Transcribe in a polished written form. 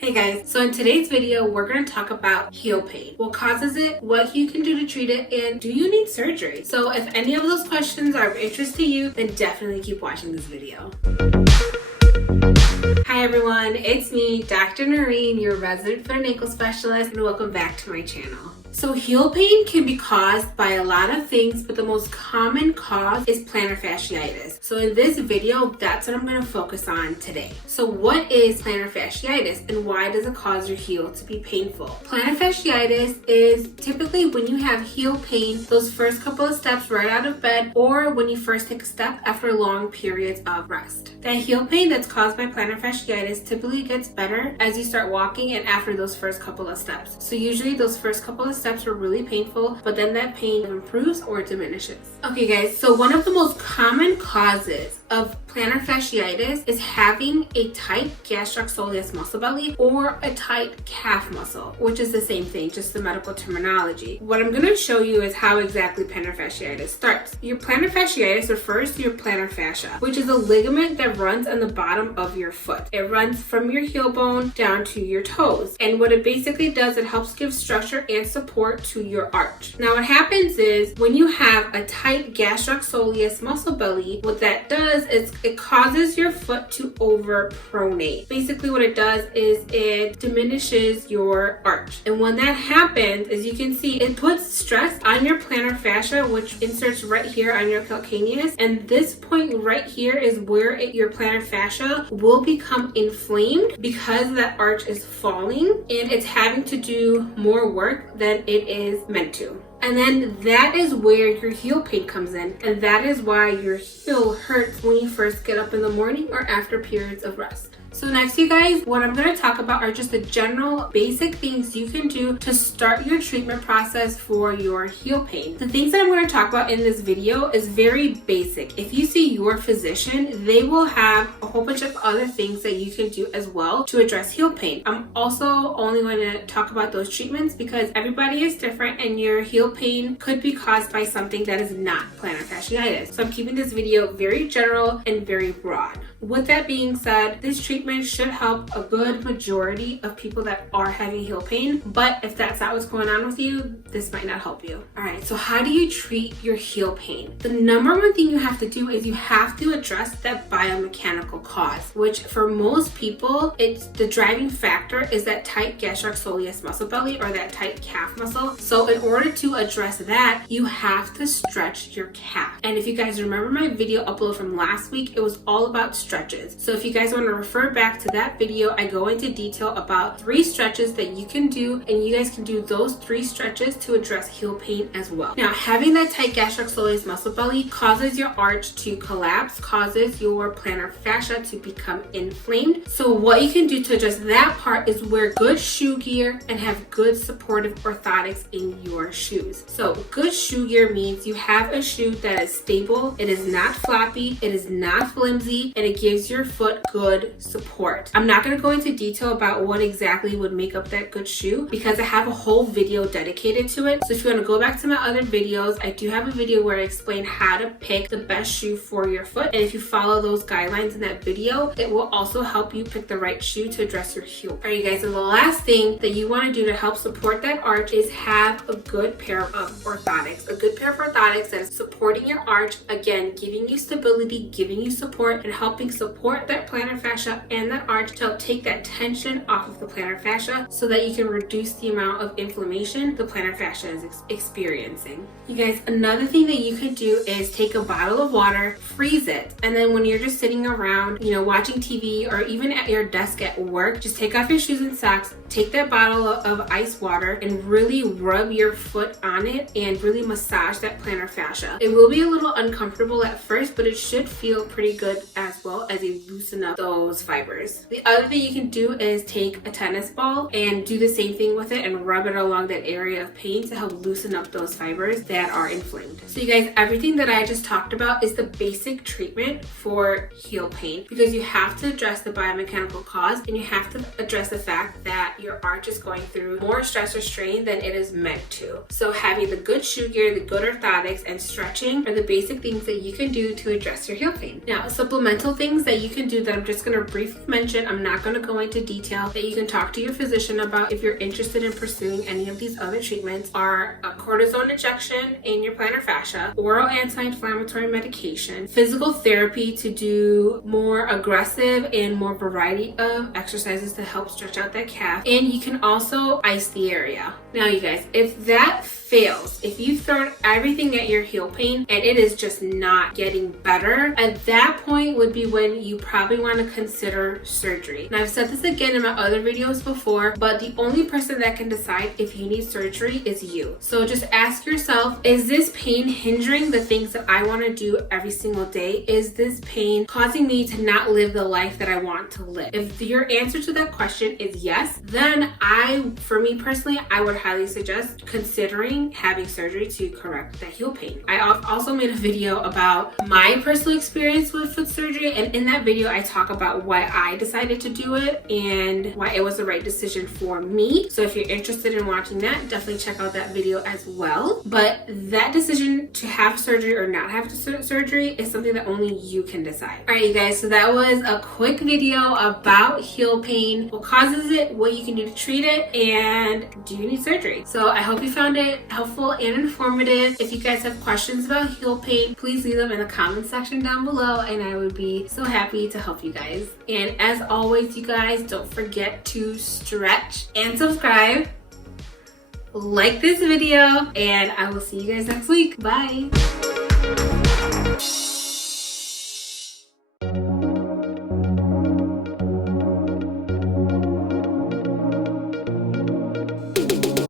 Hey guys, so in today's video, we're going to talk about heel pain. What causes it, what you can do to treat it, and do you need surgery? So if any of those questions are of interest to you, then definitely keep watching this video. Hi everyone, it's me, Dr. Nooreen, your resident foot and ankle specialist, and welcome back to my channel. So heel pain can be caused by a lot of things, but the most common cause is plantar fasciitis. So in this video, that's what I'm going to focus on today. So what is plantar fasciitis and why does it cause your heel to be painful? Plantar fasciitis is typically when you have heel pain, those first couple of steps right out of bed, or when you first take a step after long periods of rest. That heel pain that's caused by plantar fasciitis typically gets better as you start walking and after those first couple of steps. So usually those first couple of steps are really painful, but then that pain improves or diminishes. Okay guys, so one of the most common causes of plantar fasciitis is having a tight gastrocsoleus muscle belly or a tight calf muscle, which is the same thing, just the medical terminology. What I'm going to show you is how exactly plantar fasciitis starts. Your plantar fasciitis refers to your plantar fascia, which is a ligament that runs on the bottom of your foot. It runs from your heel bone down to your toes. And what it basically does, it helps give structure and support to your arch. Now what happens is when you have a tight gastrocsoleus muscle belly, what that does is it causes your foot to overpronate. Basically what it does is it diminishes your arch. And when that happens, as you can see, it puts stress on your plantar fascia, which inserts right here on your calcaneus. And this point right here is where your plantar fascia will become inflamed because that arch is falling and it's having to do more work than it is meant to. And then that is where your heel pain comes in. And that is why your heel hurts when you first get up in the morning or after periods of rest. So next, you guys, what I'm going to talk about are just the general basic things you can do to start your treatment process for your heel pain. The things that I'm going to talk about in this video is very basic. If you see your physician, they will have a whole bunch of other things that you can do as well to address heel pain. I'm also only going to talk about those treatments because everybody is different and your heel pain could be caused by something that is not plantar fasciitis. So I'm keeping this video very general and very broad. With that being said, this treatment should help a good majority of people that are having heel pain, but if that's not what's going on with you, this might not help you. All right, so how do you treat your heel pain? The number one thing you have to do is you have to address that biomechanical cause, which for most people, it's the driving factor is that tight gastrocsoleus muscle belly or that tight calf muscle. So in order to address that, you have to stretch your calf. And if you guys remember my video upload from last week, it was all about stretches. So if you guys want to refer back to that video, I go into detail about 3 stretches that you can do, and you guys can do those 3 stretches to address heel pain as well. Now, having that tight gastrocsoleus muscle belly causes your arch to collapse, causes your plantar fascia to become inflamed. So what you can do to address that part is wear good shoe gear and have good supportive orthotics in your shoes. So good shoe gear means you have a shoe that is stable, it is not floppy, it is not flimsy, and it gives your foot good support. I'm not going to go into detail about what exactly would make up that good shoe because I have a whole video dedicated to it. So if you want to go back to my other videos, I do have a video where I explain how to pick the best shoe for your foot. And if you follow those guidelines in that video, it will also help you pick the right shoe to address your heel. All right, guys, and the last thing that you want to do to help support that arch is have a good pair of orthotics. A good pair of orthotics that is supporting your arch, again, giving you stability, giving you support, and helping support that plantar fascia and that arch to help take that tension off of the plantar fascia so that you can reduce the amount of inflammation the plantar fascia is experiencing. You guys, another thing that you could do is take a bottle of water, freeze it, and then when you're just sitting around, watching TV or even at your desk at work, just take off your shoes and socks, take that bottle of ice water and really rub your foot on it and really massage that plantar fascia. It will be a little uncomfortable at first, but it should feel pretty good as well as you loosen up those fibers. The other thing you can do is take a tennis ball and do the same thing with it and rub it along that area of pain to help loosen up those fibers that are inflamed. So you guys, everything that I just talked about is the basic treatment for heel pain because you have to address the biomechanical cause and you have to address the fact that your arch is going through more stress or strain than it is meant to. So having the good shoe gear, the good orthotics, and stretching are the basic things that you can do to address your heel pain. Now, supplemental things things that you can do that I'm just going to briefly mention. I'm not going to go into detail, that you can talk to your physician about if you're interested in pursuing any of these other treatments are a cortisone injection in your plantar fascia, oral anti-inflammatory medication, physical therapy to do more aggressive and more variety of exercises to help stretch out that calf, and you can also ice the area. Now you guys, if that fails, if you've thrown everything at your heel pain and it is just not getting better, at that point would be when you probably want to consider surgery. Now I've said this again in my other videos before, but the only person that can decide if you need surgery is you. So just ask yourself, is this pain hindering the things that I want to do every single day? Is this pain causing me to not live the life that I want to live? If your answer to that question is yes, then for me personally, I would highly suggest considering having surgery to correct that heel pain. I also made a video about my personal experience with foot surgery, and in that video I talk about why I decided to do it and why it was the right decision for me. So if you're interested in watching that, definitely check out that video as well. But that decision to have surgery or not have surgery is something that only you can decide. Alright you guys, so that was a quick video about heel pain, what causes it, what you can do to treat it, and do you need surgery? So I hope you found it helpful and informative. If you guys have questions about heel pain, please leave them in the comment section down below and I would be so happy to help you guys. And as always, you guys, don't forget to stretch and subscribe, like this video, and I will see you guys next week. Bye.